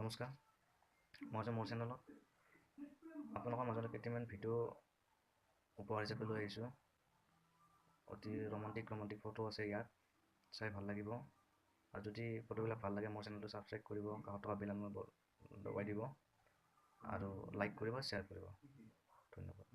নমস্কাৰ, মই যে মোৰ চেনেলত আপোনালোকৰ মাজলৈ কেইটামান ভিডিঅ' উপহাৰ হিচাপে লৈ আহিছোঁ। অতি ৰোমাণ্টিক ফটো আছে ইয়াত, চাই ভাল লাগিব। আৰু যদি ফটোবিলাক ভাল লাগে মোৰ চেনেলটো ছাবস্ক্ৰাইব কৰিব, কাষত থকা বেল আইকনটো দবাই দিব আৰু লাইক কৰিব, শ্বেয়াৰ কৰিব। ধন্যবাদ।